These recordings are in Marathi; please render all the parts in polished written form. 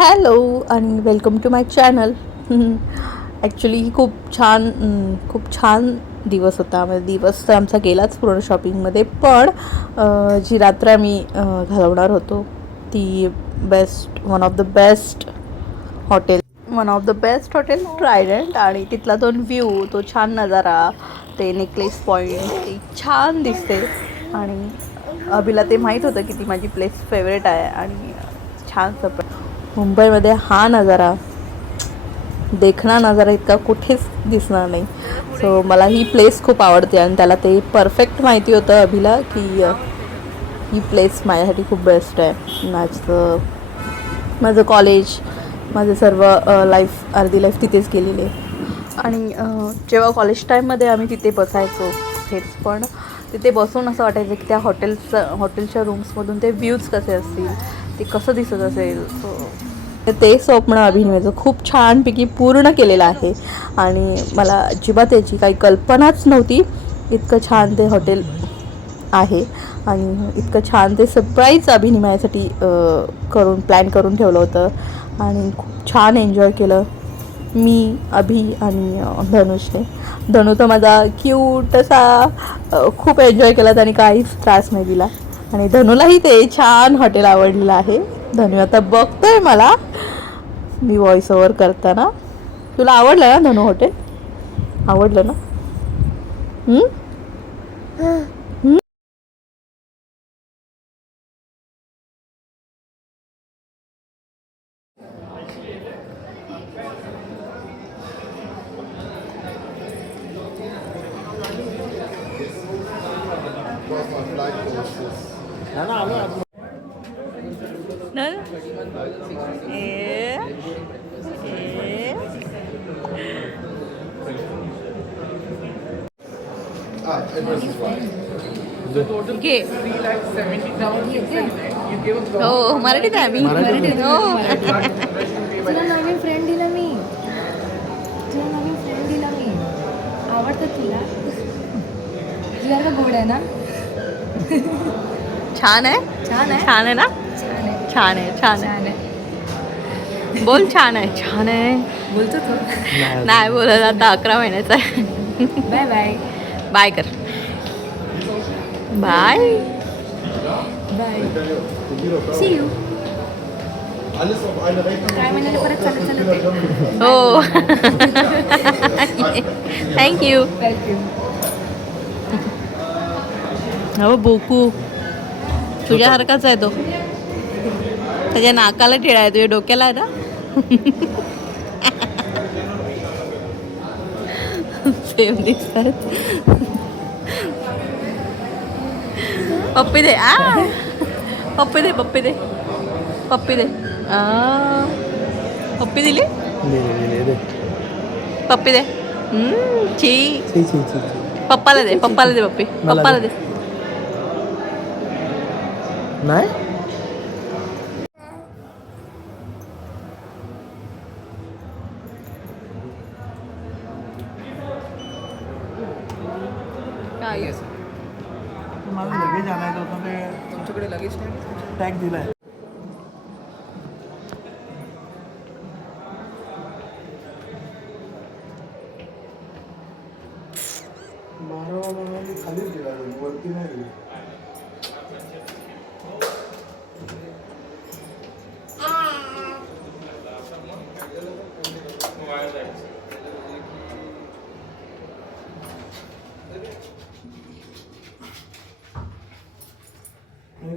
हॅलो आणि welcome to my channel. Actually खूप छान दिवस होता. म्हणजे दिवस तर आमचा गेलाच पूर्ण शॉपिंगमध्ये, पण जी रात्र आम्ही घालवणार होतो ती one of the best hotel Trident. आणि तिथला तो व्ह्यू, तो छान नजारा, ते नेकलेस पॉईंट, ते छान दिसते. आणि अभिला ते माहीत होतं की ती माझी प्लेस फेवरेट आहे. आणि छान मुंबईमध्ये हा नजारा, देखणा नजारा इतका कुठेच दिसणार नाही. सो मला ही प्लेस खूप आवडते आणि त्याला ते परफेक्ट माहिती होतं अभिला की ही प्लेस माझ्यासाठी खूप बेस्ट आहे. माझं कॉलेज, माझं सर्व अर्धी लाईफ तिथेच गेलेली आहे. आणि जेव्हा कॉलेज टाईममध्ये आम्ही तिथे बसायचो हेच, पण तिथे बसून असं वाटायचं की त्या हॉटेलच्या रूम्समधून ते व्ह्यूज कसे असतील, ते कसं दिसत असेल. ते स्वप्न अभिनयाचं खूप छानपैकी पूर्ण केलेलं आहे. आणि मला अजिबात याची काही कल्पनाच नव्हती इतकं छान ते हॉटेल आहे. आणि इतकं छान ते सरप्राईज अभिनयासाठी प्लॅन करून ठेवलं होतं. आणि खूप छान एन्जॉय केलं मी, अभि आणि धनुषने. धनु तर माझा क्यूट असा खूप एन्जॉय केला, त्याने काहीच त्रास नाही दिला. आणि धनुलाही ते छान हॉटेल आवडलेलं आहे. धनु आता बघतोय मला मी व्हॉइस ओव्हर करताना. तुला आवडलं ना धनु हॉटेल? आवडलं ना? हो, मराठीत आहे मी. हो. तुला नवीन फ्रेंड दिला मी. आवडतं तुला? तुला का गोड आहे ना? छान आहे. छान आहे. छान आहे ना? छान आहे. छान आहे. बोल छान आहे. छान आहे. बोलतो तो. नाही बोलत, आता 11 महिन्याचा आहे. Bye bye. बाय कर. Bye bye. See you. काय म्हणाले परत चालत हो. थँक्यू. वेलकम. हो बोकू तुझ्यासारखाच आहे तो. त्याच्या नाकाला टिळा आहे, तुझ्या डोक्याला आहे ना. सेम दिसतात. पप्पी दे. पप्पी दे. पप्पी दे. पप्पी दे. पप्पी दिली. पप्पी दे. छी. पप्पाला दे. पप्पाला दे पप्पी. पप्पाला दे. नाही मला लगेच आणायचं होतं. ते तुमच्याकडे लगेच टॅग दिलाय. खालीच दिला, वरती नाही दिला.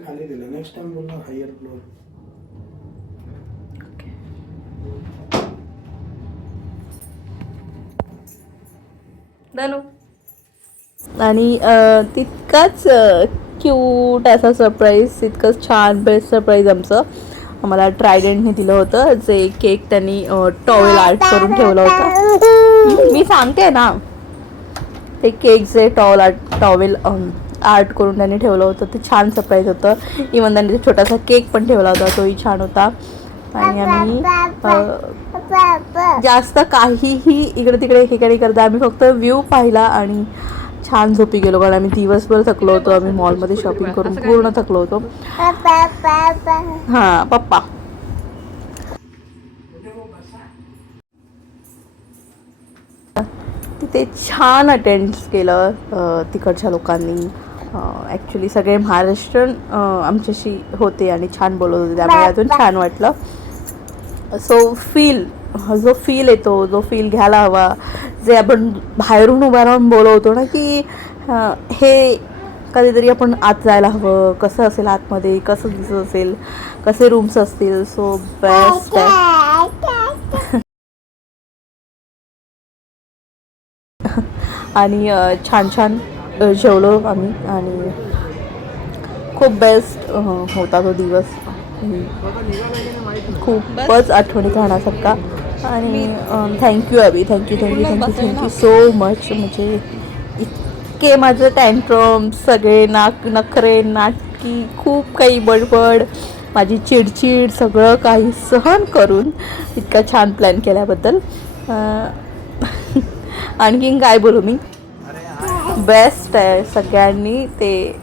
खाली दिला. नेक्स्ट टाइम बोलणार हायर फ्लोर. धनु. आणि तितकाच क्यूट असा सरप्राईज, तितकंच छान बेस्ट सरप्राईज आम्हाला ट्रायडंटने दिलं होतं. जे केक त्यांनी टॉवेल आर्ट करून ठेवला होता. मी सांगते ना, ते केक जे टॉवेल आर्ट करून त्यांनी ठेवलं होतं ते छान सरप्राईज होतं. इवन त्यांनी छोटासा केक पण ठेवला होता, तोही छान होता. आणि आम्ही जास्त काहीही इकडे तिकडे हे करता, आम्ही फक्त व्ह्यू पाहिला आणि छान झोपी गेलो. कारण आम्ही दिवसभर थकलो होतो. आम्ही मॉलमध्ये शॉपिंग करून पूर्ण थकलो होतो. हां पप्पा. तिथे छान अटेंड केलं तिकडच्या लोकांनी. ॲक्च्युली सगळे महाराष्ट्रीयन आमच्याशी होते आणि छान बोलत होते, त्यामुळे अजून छान वाटलं. सो जो फील येतो, जो फील घ्यायला हवा, जे आपण बाहेरून उभा राहून बोलवतो ना की हे कधीतरी आपण आत जायला हवं, कसं असेल आतमध्ये, कसं दिसत असेल, कसे रूम्स असतील. सो बेस्ट आहे. आणि छान छान जेवलो आम्ही आणि खूप बेस्ट होता तो दिवस. खूपच आठवणीत राहण्यासारखा. आणि थँक्यू अभि, थँक्यू सो मच. म्हणजे इतके माझे टँट्रम्स सगळे नखरे नाटकी, खूप काही बडबड, माझी चिडचिड, सगळं काही सहन करून इतका छान प्लॅन केल्याबद्दल आणखीन काय बोलू मी. बेस्ट आहे. सगळ्यांनी ते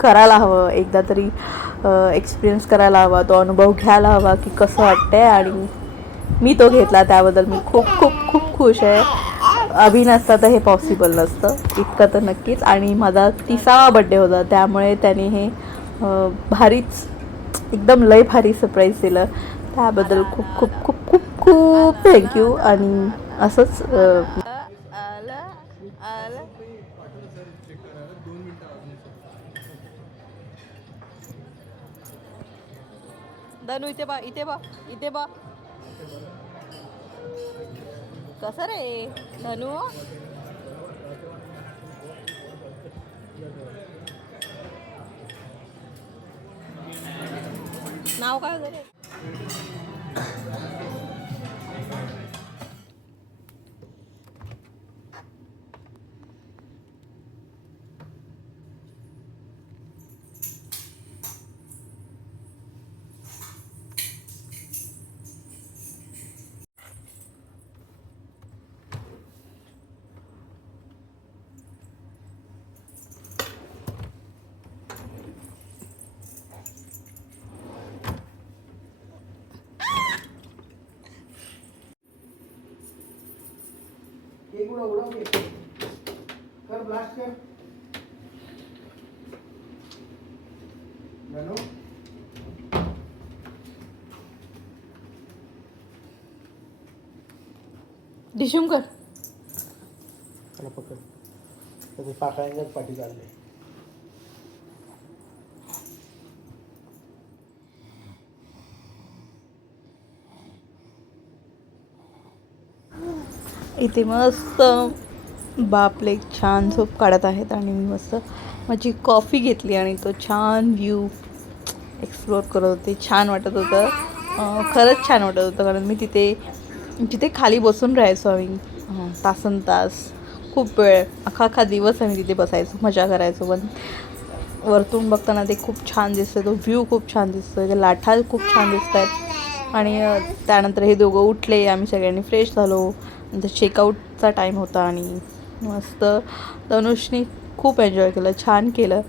करायला हवं, एकदा तरी एक्सपिरियन्स करायला हवा, तो अनुभव घ्यायला हवा की कसं वाटतंय. आणि मी तो घेतला, त्याबद्दल मी खूप खूप खूप खुश आहे. अभि नसता तर हे पॉसिबल नसतं, इतकं तर नक्कीच. आणि माझा 30वा बड्डे होता, त्यामुळे त्याने हे भारीच, एकदम लय भारी सरप्राईज दिलं. त्याबद्दल खूप खूप खूप खूप खूप थँक्यू. आणि असंच धनू इथे बा, इथे बा, इथे बा. कसं रे धनू? नाव काय वगैरे? केक उडव केक कर, ब्लास्ट कर. गणू डिशूम कर. त्याला पकड, त्याचे पाकळ्यांच्याच पाठी चालले. इथे मस्त बापले छान झोप काढत आहेत आणि मी मस्त माझी कॉफी घेतली आणि तो छान व्ह्यू एक्सप्लोअर करत होते. छान वाटत होतं, खरंच छान वाटत होतं. कारण मी तिथे खाली बसून राहायचो आम्ही तासन तास, खूप वेळ, अख्खा दिवस आम्ही तिथे बसायचो, मजा करायचो. पण वरतून बघताना ते खूप छान दिसतं, तो व्ह्यू खूप छान दिसतो, ते लाठा खूप छान दिसत आहेत. आणि त्यानंतर हे दोघं उठले, आम्ही सगळ्यांनी फ्रेश झालो. नंतर चेकआउटचा टाईम होता आणि मस्त तनुषनी खूप एन्जॉय केलं, छान केलं.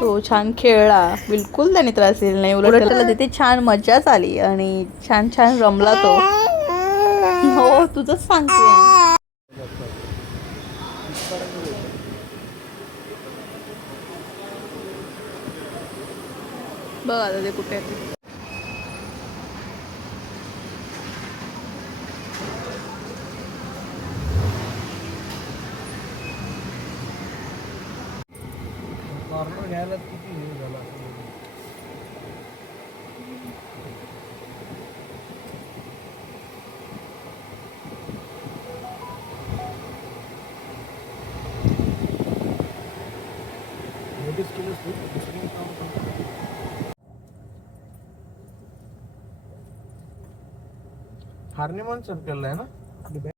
तो छान खेळला, बिलकुल त्याने त्रास दिला नाही, उलट त्याला तिथे छान मजाच आली आणि छान छान रमला तो. हो तुझंच सांगते. बघ आता ते कुठे आहे. कॉर्नर घ्यायला किती हे झाला. नोटीस केलंस तू? हार्निमन सर्कलला आहे ना.